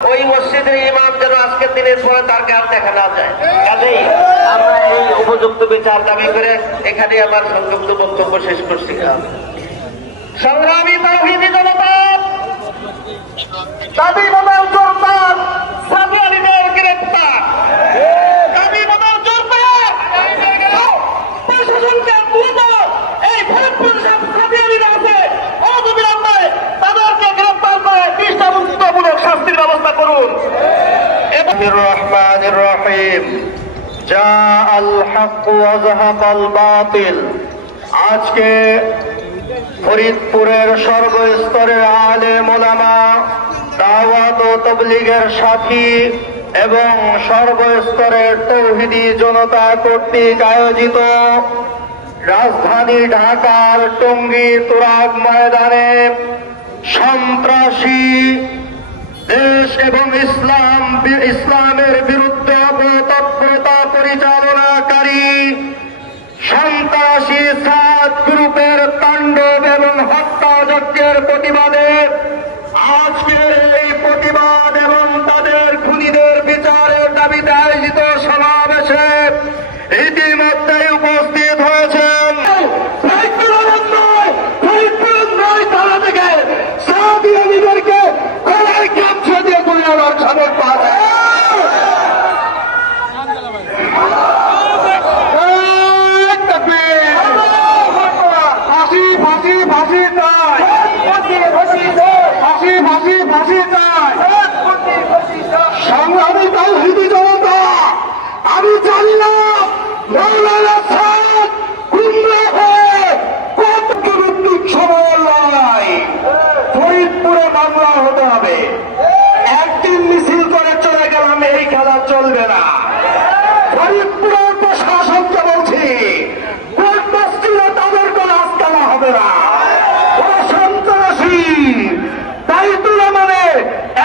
ওই মসজিদের ইমাম যেন আজকের দিনের পরে তার গান দেখা না যায়। কাজেই আমরা এই উপযুক্ত বিচার দাবি করে এখানে আমার সংক্ষিপ্ত বক্তব্য শেষ করছি। সংগ্রামী তাওহীদি জনতা, দাবি বদল জোরদার, সাদিয়া লিডার গ্রেফতার, দাবি বদল জোরদার, প্রশাসনকে দ্রুত এই ফরিদপুর সাদিয়া লিডার আছে অবিলম্বে তাদেরকে গ্রেফতার করে দৃষ্টান্তমূলক শাস্তির ব্যবস্থা করুন। রহমানির রহিম, জাআল হক ওয়া যাহাকাল বাতিল। আজকে ফরিদপুরের সর্বস্তরের আলেম ওলামা, দাওয়াত ও তাবলীগের সাথী এবং সর্বস্তরের তাওহীদি জনতা কর্তৃক আয়োজিত রাজধানী ঢাকার টঙ্গী তুরাগ ময়দানে সন্ত্রাসী দেশ এবং ইসলামের বিরুদ্ধে অপতৎপরতা পরিচালনাকারী সন্ত্রাসী সাদ গ্রুপের তাণ্ডব এবং হত্যাযজ্ঞের প্রতিবাদে আজকের এই প্রতিবাদ এবং তাদের খুনিদের বিচারের দাবিতে আয়োজিত সমাবেশে ইতিমধ্যে উপস্থিত হয়েছেন সাদিয়া লিডারকে গলায় গামছা দিয়ে গুলি আমার সামনে পাবে। সংগ্রামী তাওহীদি জনতা, আমি জানি না মৌলানা সাদ গুমরাহ হয়ে কত ভিত্তিক সময় লড়াই ফরিদপুরে মামলা হতে হবে। একদিন মিছিল করে চলে গেলাম, এই খেলা চলবে না। ফরিদপুরের প্রশাসনকে বলছি, কোর্ট মসজিদে তাদের কোনো আস্তানা হবে না। সন্ত্রাসী দায়িত্ব মানে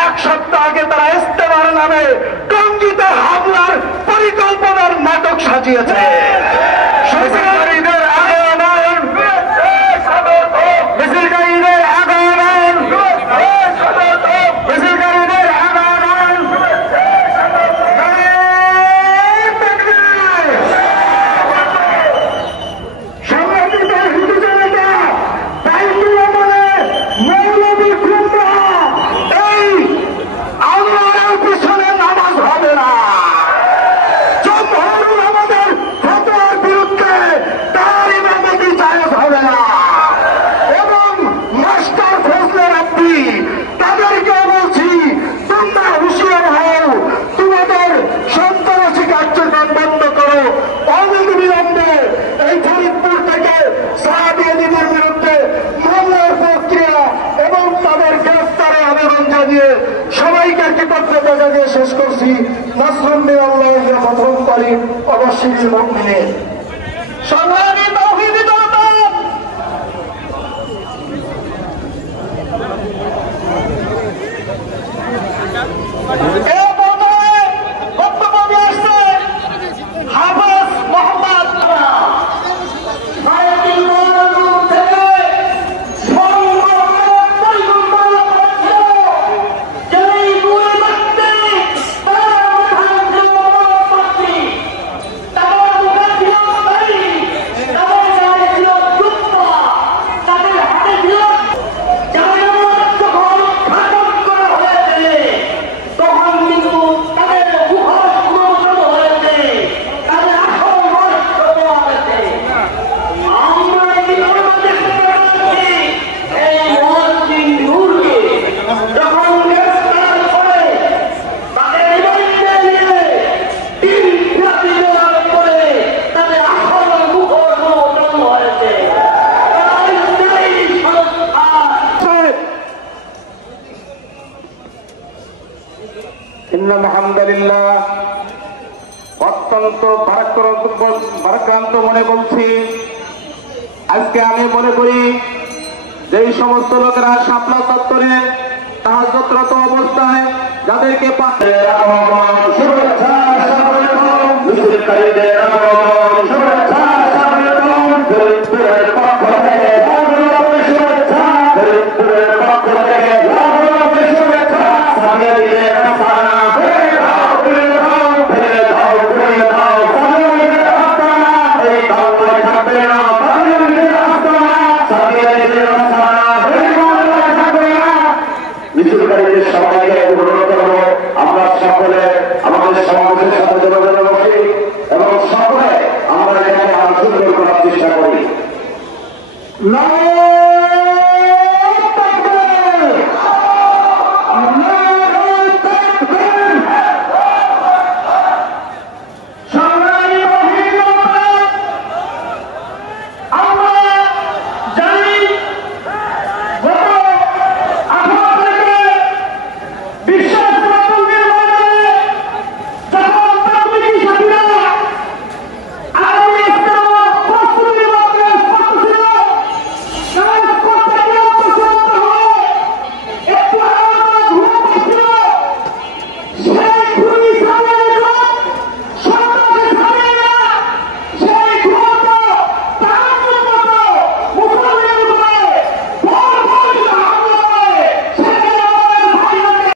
এক সপ্তাহ আগে তারা ইস্তেমার নামে টঙ্গীতে হামলার পরিকল্পনার নাটক সাজিয়েছে। মিছিলকারীদের আগমন, মিছিলকারীদের আগমন, মিছিলকারীদের আগমন, সংগঠিত হিন্দু জনতা দায়িত্ব মানে মৌলবী আল্লাহর পিছনে নামাজ হবে না। জমহুর আমাদের ফতোয়ার বিরুদ্ধে তার ইমামতি জায়েজ হবে না। এবং মাস্টার ফজলে রাব্বি তাদেরকে বলছি, তোমরা হুঁশিয়ার হও, তোমাদের সন্ত্রাসী কার্যক্রম বন্ধ করো। অবিলম্বে এই ফরিদপুর থেকে সাদিয়া লিডারের বিরুদ্ধে মামলার প্রক্রিয়া এবং তাদের গ্রেফতারের আবেদন জানিয়ে সবাইকে কৃতজ্ঞতা জানিয়ে শেষ করছি। নাসরুম মিনাল্লাহি ওয়া ফাতহুন করিম ওয়া বাশশিরিল মুমিনিন। সংগ্রামী তাওহীদি জনতা, বক্তব্য নিয়ে আসছে হাফেজ মোহাম্মদ আলহামদুলিল্লাহ অত্যন্ত ভারাক্রান্ত মনে বলছি। আজকে আমি মনে করি যে সমস্ত লোকেরা শাপলা চত্বরে তাহাজ্জুদরত অবস্থায় যাদেরকে মিছিলকারীদের আগমন